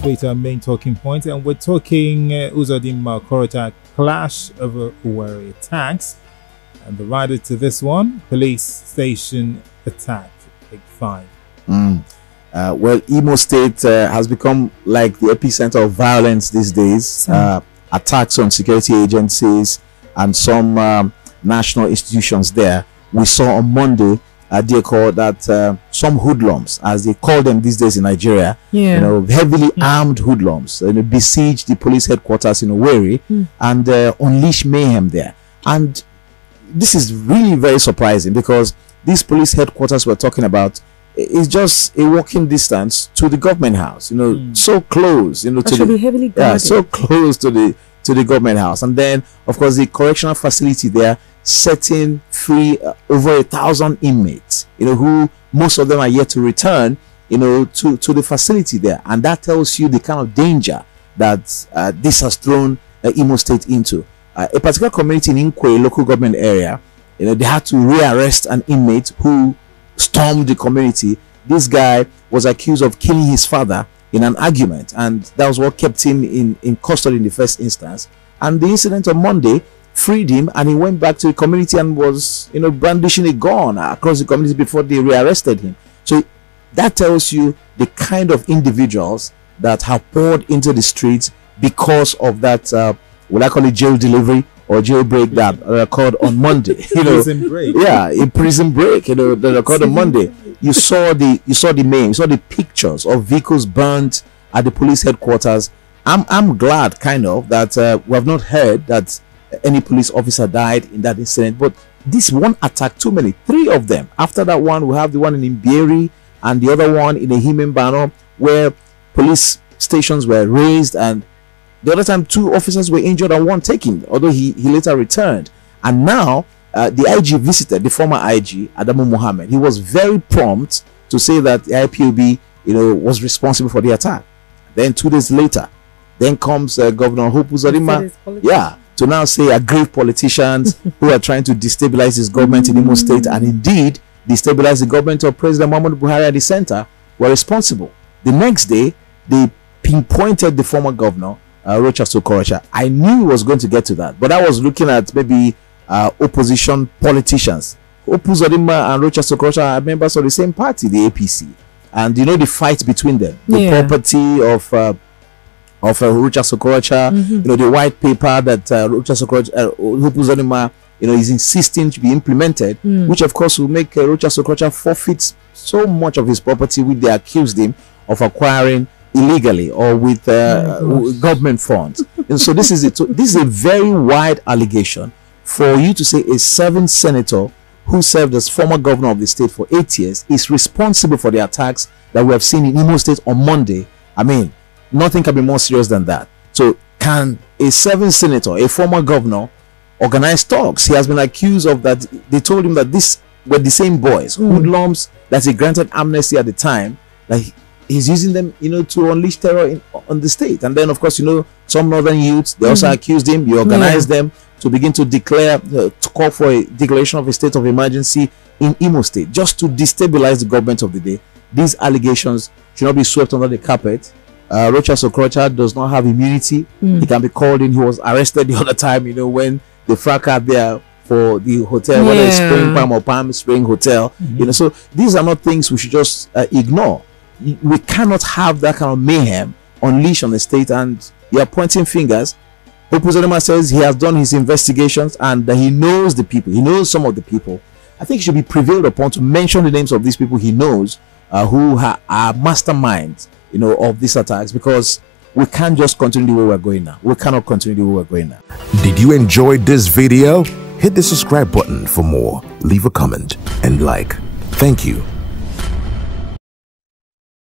straight to our main talking point, and we're talking Uzodinma Okorocha clash over Owerri attacks, and the rider to this one, police station attack, Big 5. Well, Imo State has become like the epicenter of violence these days. Attacks on security agencies and some national institutions there. We saw on Monday, they call that some hoodlums, as they call them these days in Nigeria, heavily armed hoodlums, besieged the police headquarters in Owerri and unleash mayhem there. And this is really very surprising, because these police headquarters we're talking about is just a walking distance to the government house, so close, to the heavily guarded. so close to the government house. And then of course the correctional facility there, setting free over 1,000 inmates, who most of them are yet to return, to the facility there. And that tells you the kind of danger that this has thrown Imo State into. A particular community in Inkwe local government area, they had to rearrest an inmate who stormed the community. This guy was accused of killing his father in an argument, and that was what kept him in custody in the first instance. And the incident on Monday freed him, and he went back to the community and was brandishing a gun across the community before they rearrested him. So that tells you the kind of individuals that have poured into the streets because of that what I call it jail delivery or jailbreak that occurred on Monday. Prison break. Yeah, a prison break. That occurred on Monday. You saw the pictures of vehicles burnt at the police headquarters. I'm glad, kind of, that we have not heard that any police officer died in that incident. But this one attack, too many, 3 of them. After that one, we have the one in Imbieri and the other one in Ehimbano, where police stations were razed, and the other time 2 officers were injured and 1 taken, although he later returned. And now the IG visited the former IG, Adamu Mohammed. He was very prompt to say that the IPOB was responsible for the attack. Then 2 days later, then comes Governor Hope Uzodinma, to now say aggrieved politicians who are trying to destabilize his government in Imo State, and indeed destabilize the government of President Muhammadu Buhari at the center, were responsible. The next day, they pinpointed the former governor, Okorocha. I knew he was going to get to that, but I was looking at maybe opposition politicians. Uzodinma and Okorocha are members of the same party, the APC, and the fight between them, the property of Okorocha, the white paper that Uzodinma is insisting to be implemented, which of course will make Okorocha forfeit so much of his property, which they accused him of acquiring illegally or with government funds. And so this is it. So this is a very wide allegation for you to say a 7th senator who served as former governor of the state for 8 years is responsible for the attacks that we have seen in Imo State on Monday. I mean, nothing can be more serious than that. So can a 7th senator, a former governor, organize talks? He has been accused of that. They told him that this were the same boys, hoodlums, that he granted amnesty at the time, that he's using them, to unleash terror on the state. And then, of course, some northern youths, they also accused him. You organized them to begin to declare, to call for a declaration of a state of emergency in Imo State, just to destabilize the government of the day. These allegations should not be swept under the carpet. Okorocha does not have immunity. He can be called in. He was arrested the other time, when the fracas there for the hotel, whether it's Spring Palm or Palm Spring Hotel. So these are not things we should just ignore. We cannot have that kind of mayhem unleashed on the state, and you are pointing fingers. Uzodinma says he has done his investigations and that he knows the people. He knows some of the people. I think he should be prevailed upon to mention the names of these people he knows who are masterminds, of these attacks, because we can't just continue the way we're going now. We cannot continue the way we're going now. Did you enjoy this video? Hit the subscribe button for more. Leave a comment and like. Thank you.